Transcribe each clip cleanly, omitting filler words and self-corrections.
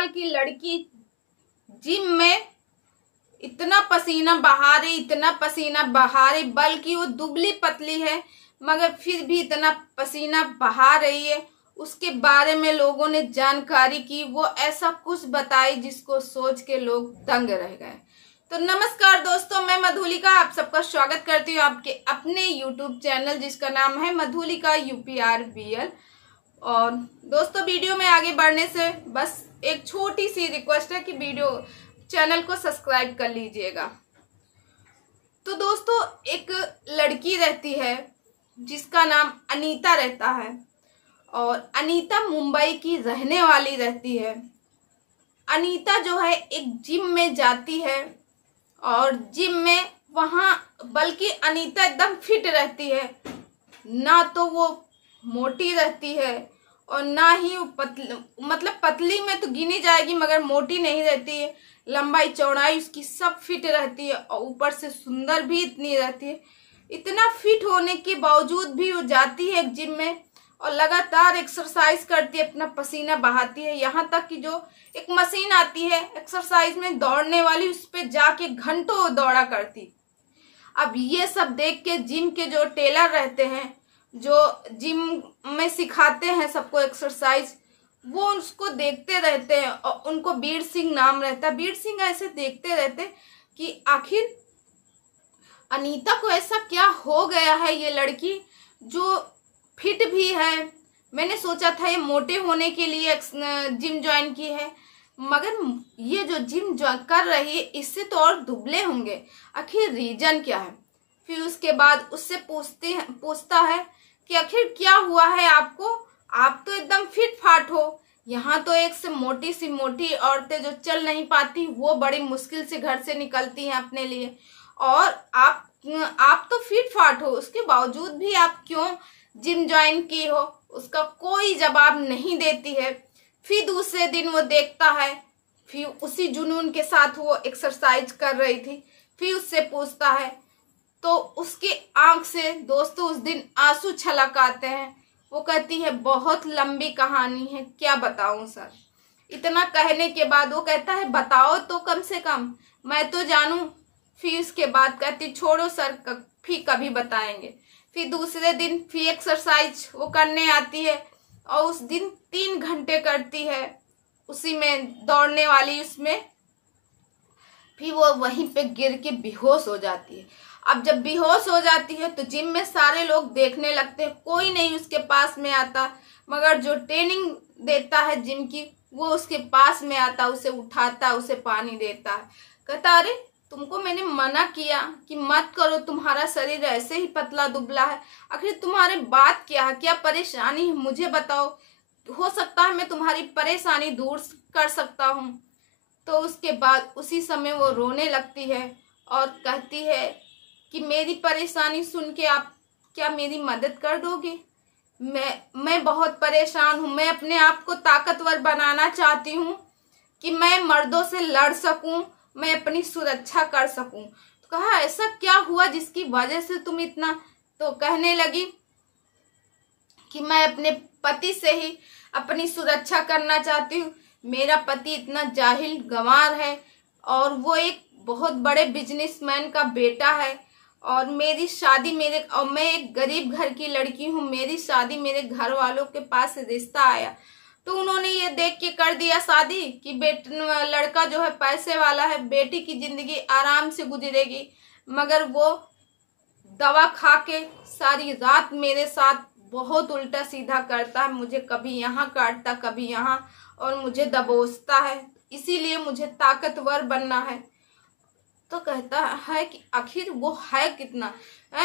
साल की लड़की जिम में इतना पसीना बहा रही, इतना पसीना बहा रही, बल्कि वो दुबली पतली है मगर फिर भी इतना पसीना बहा रही है। उसके बारे में लोगों ने जानकारी की, वो ऐसा कुछ बताई जिसको सोच के लोग दंग रह गए। तो नमस्कार दोस्तों, मैं मधुलिका आप सबका स्वागत करती हूँ आपके अपने यूट्यूब चैनल जिसका नाम है मधुलिका UPRBL। और दोस्तों, वीडियो में आगे बढ़ने से बस एक छोटी सी रिक्वेस्ट है कि चैनल को सब्सक्राइब कर लीजिएगा। तो दोस्तों, एक लड़की रहती है जिसका नाम अनीता रहता है और अनीता मुंबई की रहने वाली रहती है। अनीता जो है एक जिम में जाती है और जिम में वहाँ बल्कि अनीता एकदम फिट रहती है, ना तो वो मोटी रहती है और ना ही वो पतली में तो गिनी जाएगी मगर मोटी नहीं रहती है। लंबाई चौड़ाई उसकी सब फिट रहती है और ऊपर से सुंदर भी इतनी रहती है। इतना फिट होने के बावजूद भी वो जाती है जिम में और लगातार एक्सरसाइज करती है, अपना पसीना बहाती है। यहाँ तक कि जो एक मशीन आती है एक्सरसाइज में दौड़ने वाली, उस पर जाके घंटों दौड़ा करती। अब ये सब देख के जिम के जो टेलर रहते हैं, जो जिम में सिखाते हैं सबको एक्सरसाइज, वो उसको देखते रहते हैं और उनको वीर सिंह नाम रहता है। वीर सिंह ऐसे देखते रहते कि आखिर अनीता को ऐसा क्या हो गया है, ये लड़की जो फिट भी है। मैंने सोचा था ये मोटे होने के लिए जिम ज्वाइन की है, मगर ये जो जिम ज्वाइन कर रही है इससे तो और दुबले होंगे। आखिर रीजन क्या है? फिर उसके बाद उससे पूछता है कि आखिर क्या हुआ है आपको, आप तो एकदम फिट फाट हो। यहाँ तो एक से मोटी औरतें जो चल नहीं पाती वो बड़ी मुश्किल से घर से निकलती हैं अपने लिए, और आप तो फिट फाट हो, उसके बावजूद भी आप क्यों जिम ज्वाइन की हो? उसका कोई जवाब नहीं देती है। फिर दूसरे दिन वो देखता है, फिर उसी जुनून के साथ वो एक्सरसाइज कर रही थी। फिर उससे पूछता है तो उसके आंख से दोस्तों उस दिन आंसू छलक आते हैं। वो कहती है बहुत लंबी कहानी है, क्या बताऊं सर। इतना कहने के बाद वो कहता है बताओ तो कम से कम, मैं तो जानूं। फिर उसके बाद कहती छोड़ो सर, फिर कभी बताएंगे। फिर दूसरे दिन फिर एक्सरसाइज वो करने आती है और उस दिन 3 घंटे करती है उसी में दौड़ने वाली उसमें। फिर वो वहीं पे गिर के बेहोश हो जाती है। अब जब बेहोश हो जाती है तो जिम में सारे लोग देखने लगते हैं, कोई नहीं उसके पास में आता, मगर जो ट्रेनिंग देता है जिम की वो उसके पास में आता, उसे उठाता, उसे पानी देता है। कहता अरे तुमको मैंने मना किया कि मत करो, तुम्हारा शरीर ऐसे ही पतला दुबला है, आखिर तुम्हारे बात क्या है, क्या परेशानी है मुझे बताओ, हो सकता है मैं तुम्हारी परेशानी दूर कर सकता हूँ। तो उसके बाद उसी समय वो रोने लगती है और कहती है कि मेरी परेशानी सुन के आप क्या मेरी मदद कर दोगे? मैं बहुत परेशान हूँ, मैं अपने आप को ताकतवर बनाना चाहती हूँ कि मैं मर्दों से लड़ सकूं, मैं अपनी सुरक्षा कर सकूं। तो कहा ऐसा क्या हुआ जिसकी वजह से तुम इतना? तो कहने लगी कि मैं अपने पति से ही अपनी सुरक्षा करना चाहती हूँ। मेरा पति इतना जाहिल गंवार है और वो एक बहुत बड़े बिजनेसमैन का बेटा है और मेरी शादी और मैं एक गरीब घर की लड़की हूँ, मेरी शादी मेरे घर वालों के पास रिश्ता आया तो उन्होंने ये देख के कर दिया शादी कि लड़का जो है पैसे वाला है, बेटी की जिंदगी आराम से गुजरेगी। मगर वो दवा खा के सारी रात मेरे साथ बहुत उल्टा सीधा करता है, मुझे कभी यहाँ काटता कभी यहाँ और मुझे दबोचता है, इसीलिए मुझे ताकतवर बनना है। तो कहता है कि आखिर वो है कितना?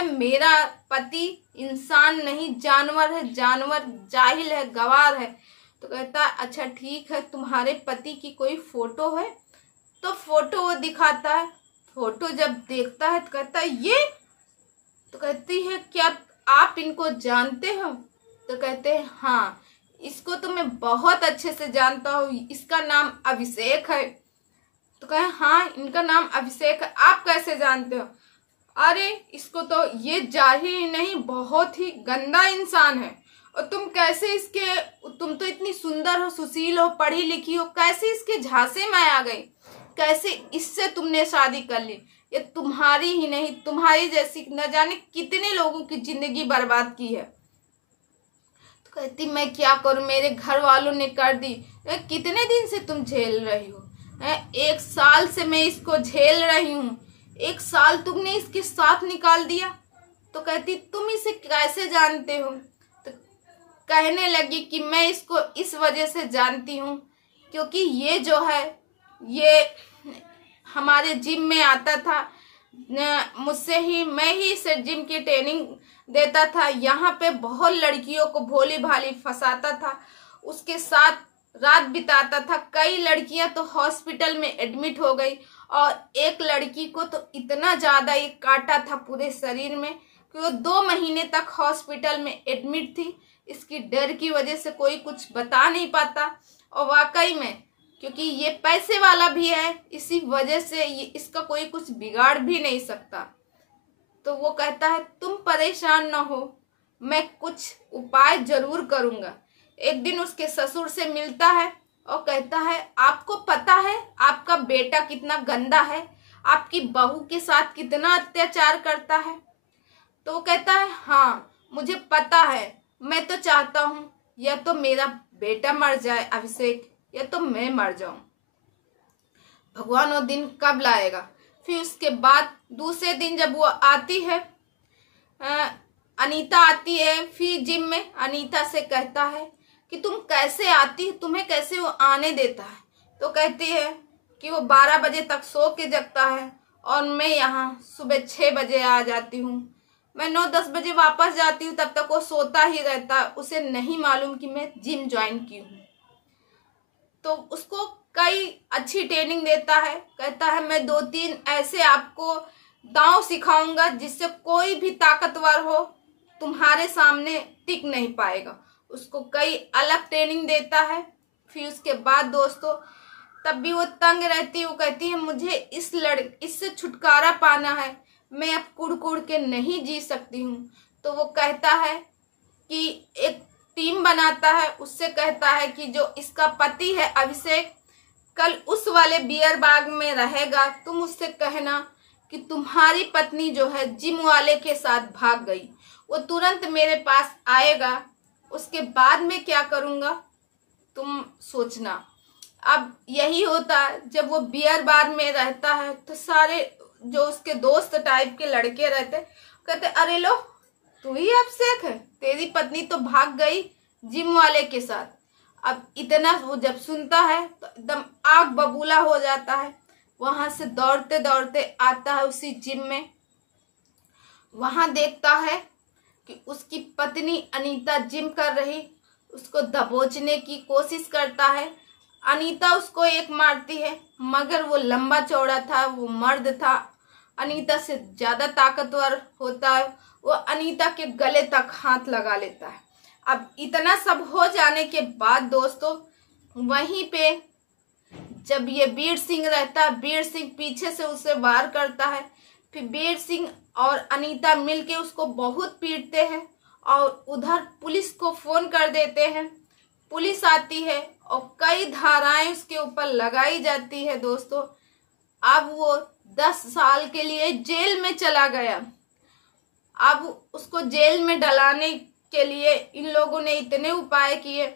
मेरा पति इंसान नहीं जानवर है, जानवर जाहिल है, गवार है। तो कहता अच्छा ठीक है, तुम्हारे पति की कोई फोटो है? तो फोटो वो दिखाता है। फोटो जब देखता है तो कहता है ये? तो कहती है क्या आप इनको जानते हो? तो कहते हैं हाँ, इसको तो मैं बहुत अच्छे से जानता हूँ, इसका नाम अभिषेक है। तो कहे हाँ इनका नाम अभिषेक है, आप कैसे जानते हो? अरे इसको तो ये जाहिल नहीं, बहुत ही गंदा इंसान है और तुम तो इतनी सुंदर हो, सुशील हो, पढ़ी लिखी हो, कैसे इसके झांसे में आ गई, कैसे इससे तुमने शादी कर ली। ये तुम्हारी ही नहीं, तुम्हारी जैसी न जाने कितने लोगों की जिंदगी बर्बाद की है। तो कहती मैं क्या करूं, मेरे घर वालों ने कर दी। कितने दिन से तुम झेल रही हो? 1 साल से मैं इसको झेल रही हूँ, 1 साल तुमने इसके साथ निकाल दिया। तो कहती तुम इसे कैसे जानते हो? तो कहने लगी कि मैं इसको इस वजह से जानती हूँ क्योंकि ये जो है ये हमारे जिम में आता था, मैं ही इसे जिम की ट्रेनिंग देता था। यहाँ पे बहुत लड़कियों को भोली भाली फंसाता था, उसके साथ रात बिताता था। कई लड़कियां तो हॉस्पिटल में एडमिट हो गई और एक लड़की को तो इतना ज़्यादा ये काटा था पूरे शरीर में कि वो 2 महीने तक हॉस्पिटल में एडमिट थी। इसकी डर की वजह से कोई कुछ बता नहीं पाता और वाकई में क्योंकि ये पैसे वाला भी है, इसी वजह से ये इसका कोई कुछ बिगाड़ भी नहीं सकता। तो वो कहता है तुम परेशान ना हो, मैं कुछ उपाय जरूर करूँगा। एक दिन उसके ससुर से मिलता है और कहता है आपको पता है आपका बेटा कितना गंदा है, आपकी बहू के साथ कितना अत्याचार करता है। तो वो कहता है हाँ मुझे पता है, मैं तो चाहता हूँ या तो मेरा बेटा मर जाए अभिषेक, या तो मैं मर जाऊं। भगवान वो दिन कब लाएगा। फिर उसके बाद दूसरे दिन जब वो आती है, अनीता आती है फिर जिम में, अनीता से कहता है कि तुम कैसे आती, तुम्हें कैसे वो आने देता है। तो कहती है कि वो 12 बजे तक सो के जगता है और मैं यहाँ सुबह 6 बजे आ जाती हूँ। मैं 9-10 बजे वापस जाती हूँ, तब तक वो सोता ही रहता है, उसे नहीं मालूम कि मैं जिम ज्वाइन की हूँ। तो उसको कई अच्छी ट्रेनिंग देता है, कहता है मैं 2-3 ऐसे आपको दांव सिखाऊंगा जिससे कोई भी ताकतवर हो तुम्हारे सामने टिक नहीं पाएगा। उसको कई अलग ट्रेनिंग देता है। फिर उसके बाद दोस्तों तब भी वो तंग रहती है, वो कहती है मुझे इससे छुटकारा पाना है, मैं अब कुड़ के नहीं जी सकती हूँ। तो वो कहता है कि एक टीम बनाता है, उससे कहता है कि जो इसका पति है अभिषेक कल उस वाले बियर बाग में रहेगा, तुम उससे कहना कि तुम्हारी पत्नी जो है जिम वाले के साथ भाग गई, वो तुरंत मेरे पास आएगा, उसके बाद मैं क्या करूँगा तुम सोचना। अब यही होता है जब वो बियर बार में रहता है तो सारे जो उसके दोस्त टाइप के लड़के रहते कहते अरे लो तू ही अभिषेक है, तेरी पत्नी तो भाग गई जिम वाले के साथ। अब इतना वो जब सुनता है तो एकदम आग बबूला हो जाता है, वहां से दौड़ते दौड़ते आता है उसी जिम में। वहां देखता है कि उसकी पत्नी अनीता जिम कर रही, उसको दबोचने की कोशिश करता है। अनीता उसको एक मारती है, मगर वो लंबा चौड़ा था, वो मर्द था, अनीता से ज़्यादा ताकतवर होता है। वो अनीता के गले तक हाथ लगा लेता है। अब इतना सब हो जाने के बाद दोस्तों वहीं पे जब ये वीर सिंह रहता है, वीर सिंह पीछे से उसे वार करता है। फिर वीर सिंह और अनीता मिलके उसको बहुत पीटते हैं और उधर पुलिस को फ़ोन कर देते हैं। पुलिस आती है और कई धाराएं उसके ऊपर लगाई जाती है दोस्तों। अब वो 10 साल के लिए जेल में चला गया। अब उसको जेल में डलाने के लिए इन लोगों ने इतने उपाय किए।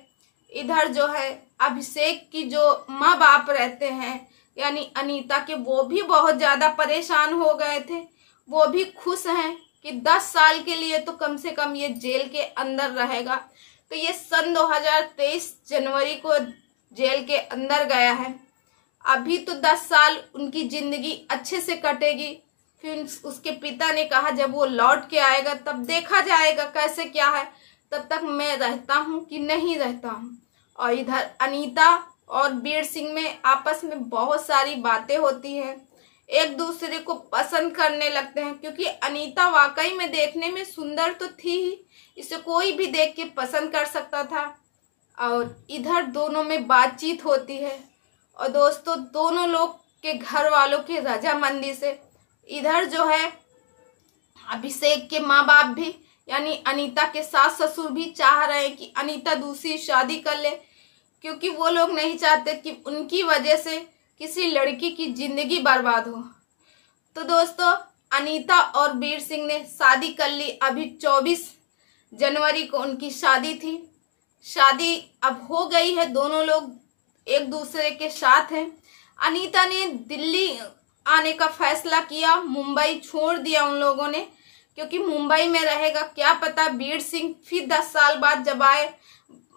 इधर जो है अभिषेक की जो माँ बाप रहते हैं यानी अनीता के, वो भी बहुत ज़्यादा परेशान हो गए थे। वो भी खुश हैं कि 10 साल के लिए तो कम से कम ये जेल के अंदर रहेगा। तो ये सन 2023 जनवरी को जेल के अंदर गया है। अभी तो 10 साल उनकी ज़िंदगी अच्छे से कटेगी। फिर उसके पिता ने कहा जब वो लौट के आएगा तब देखा जाएगा कैसे क्या है, तब तक मैं रहता हूँ कि नहीं रहता हूँ। और इधर अनीता और वीर सिंह में आपस में बहुत सारी बातें होती हैं, एक दूसरे को पसंद करने लगते हैं क्योंकि अनीता वाकई में देखने में सुंदर तो थी ही, इसे कोई भी देख के पसंद कर सकता था। और इधर दोनों में बातचीत होती है और दोस्तों दोनों लोग के घर वालों की रजामंदी से इधर जो है अभिषेक के माँ बाप भी यानी अनीता के सास ससुर भी चाह रहे हैं कि अनीता दूसरी शादी कर ले, क्योंकि वो लोग नहीं चाहते कि उनकी वजह से किसी लड़की की जिंदगी बर्बाद हो। तो दोस्तों, अनीता और वीर सिंह ने शादी कर ली। अभी 24 जनवरी को उनकी शादी थी। शादी अब हो गई है, दोनों लोग एक दूसरे के साथ हैं। अनीता ने दिल्ली आने का फैसला किया, मुंबई छोड़ दिया उन लोगों ने, क्योंकि मुंबई में रहेगा क्या पता वीर सिंह फिर 10 साल बाद जब आए,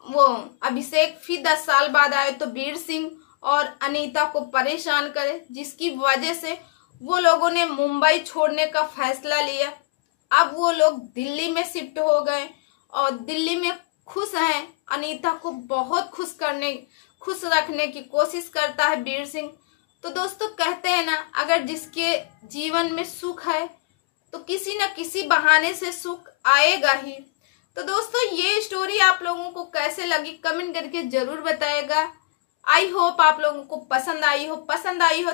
वो अभिषेक फिर 10 साल बाद आए तो वीर सिंह और अनीता को परेशान करे, जिसकी वजह से वो लोगों ने मुंबई छोड़ने का फैसला लिया। अब वो लोग दिल्ली में शिफ्ट हो गए और दिल्ली में खुश हैं। अनीता को बहुत खुश रखने की कोशिश करता है वीर सिंह। तो दोस्तों, कहते हैं ना, अगर जिसके जीवन में सुख है तो किसी न किसी बहाने से सुख आएगा ही। तो दोस्तों, ये स्टोरी आप लोगों को कैसे लगी कमेंट करके जरूर बताएगा। आई होप आप लोगों को पसंद आई हो।